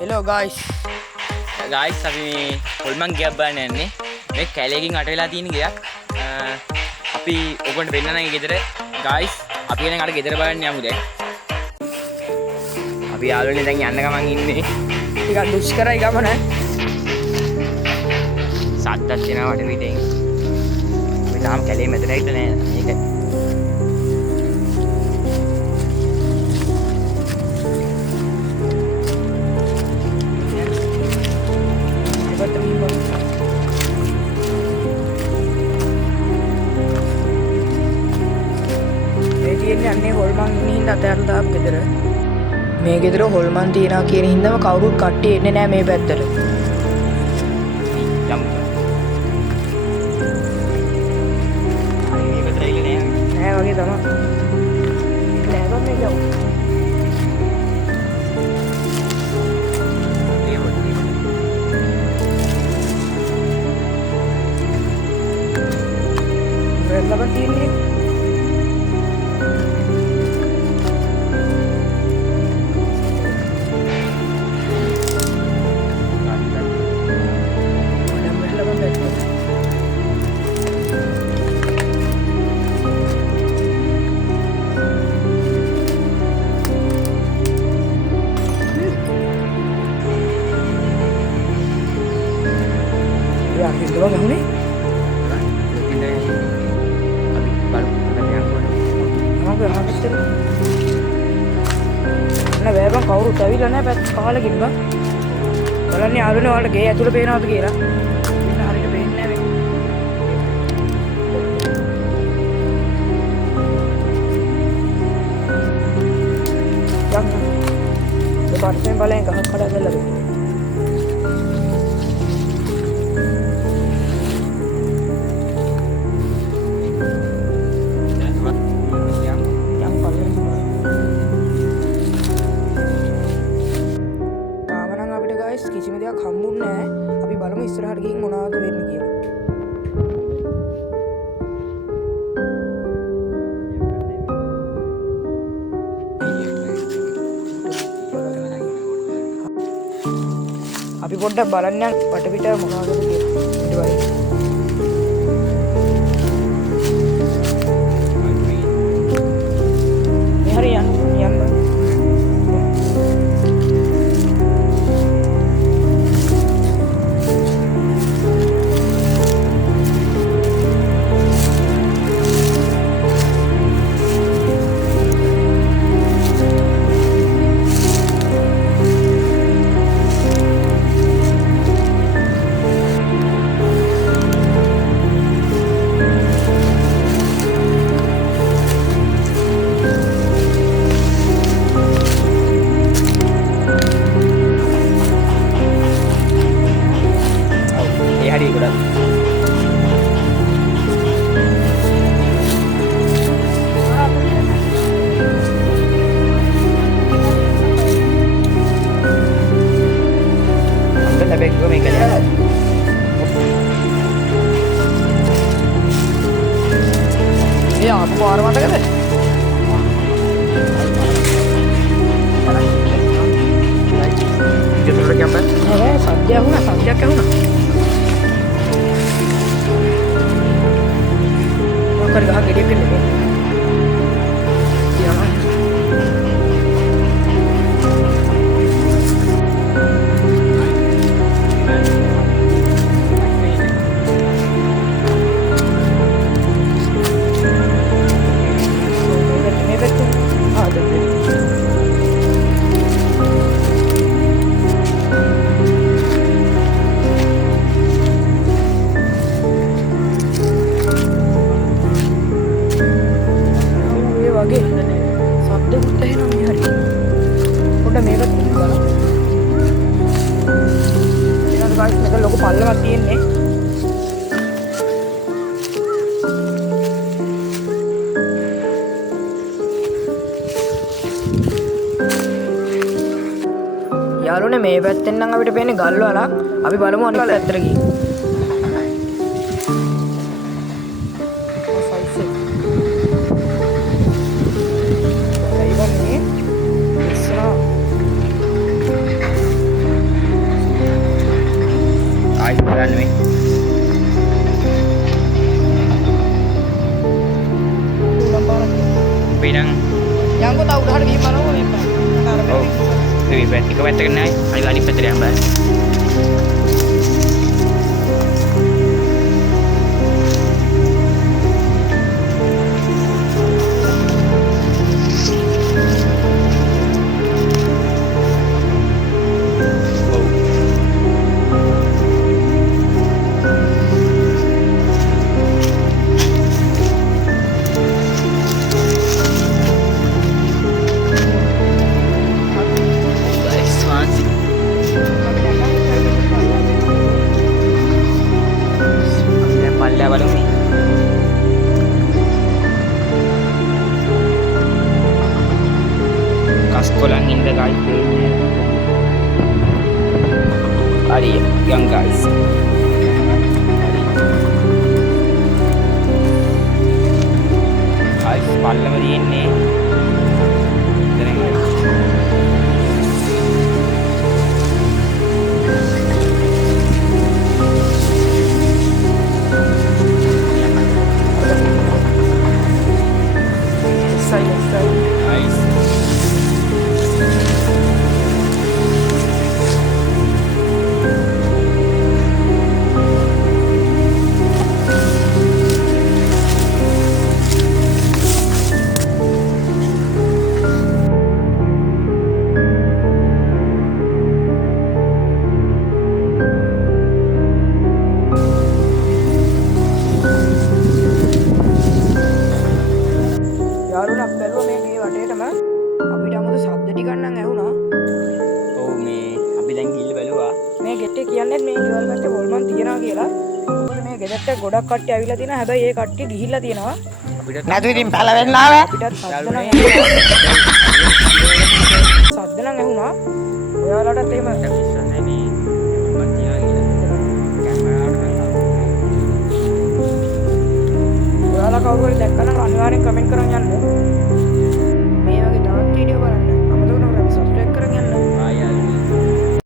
Hello guys. Guys අපි මේ හොල්මන් ගියක් බලන්න යන්නේ. මේ කැලේකින් අට වෙලා තියෙන ගියක්. අපි ඔබට දෙන්න නම් ගෙදර ගයිස් අපි දැන් අර ගෙදර බලන්න යමු දැන්. අපි යාළුවනේ දැන් යන්න ගමන් ඉන්නේ. ටිකක් දුෂ්කරයි ගමන. සද්දක් එනවා වටේ පිටින්. අපි තාම කැලේ මැදට හිටලා නෑ. මේක යන්නේ හොල්මන් ඉන්න හින්දා අතහැරලා දාපු ගෙදර. මේ ගෙදර හොල්මන් තියනවා කියන හින්දාම කවුරුත් කට්ටිය එන්නේ නැහැ මේ පැත්තට. යමු. හරි මේ පැත්තට ඇවිල්ලා නෑ වගේ තමයි. නෑ බම් මේ යමු. වෙලබ තියන්නේ Doang yang ini? Nah, bang kau rusak tapi lah, pet kepala gini bang. Kalau ni alu ni orang gaya, tu lebih enak tu kira. Ini hari ni benar ni. Jangan. Lepas ni balik kahak kada ada lagi. කිසිම දෙයක් හම්බුන්නේ නැහැ. අපි බලමු ඉස්සරහට ගිහින් මොනවද වෙන්නේ කියලා. අපි පොඩ්ඩක් බලන්න යන්න වටපිට මොනවද කියලා. ඊට පස්සේ හරි යන්න. Ya, aku mau arah mana kan? Kita lagi apa? Saja aku nak, saja kau nak. Mau kerja lagi dia kena. Ya. Logo pallak තියෙන්නේ. යාළුවනේ මේ පැත්තෙන් නම් අපිට පේන්නේ ගල් වලක්. අපි බලමු අනිත් පැත්තට ගිහින්. මේ පැත්ත එක පැත්තකට නෑ අනිත් පැත්තට යන්න බෑ Kaskolang hindi guys. Ari, yang guys. Guys, pallama තියෙන්නේ. Guys. යාළුවනේ අපි බැලුවා මේ ගේ වටේටම අපිට 아무ත ශබ්ද ටිකක් නම් ඇහුණා. ඔව් මේ අපි දැන් ගිහිල්ලා බැලුවා. මේ ගෙට්ටේ කියන්නේ මේ ගෙවල් පැත්තේ හොල්මන් තියනවා කියලා. මොකද මේ ගෙදරට ගොඩක් කට්ටිය ඇවිල්ලා තියෙනවා. හැබැයි ඒ කට්ටිය ගිහිල්ලා තියෙනවා. අපිට නැතු ඉතින් පැලවෙන්න ආවේ. අපිටත් ශබ්ද නම් ඇහුණා. ඔයාලටත් එහෙම විශ්වාසනේ මේ මන් තියනවා කියලා. කැමරාවට ඔයාලා කවුරු හරි දැක්කම අනිවාර්යෙන් කමෙන්ට් කරන් යන්න.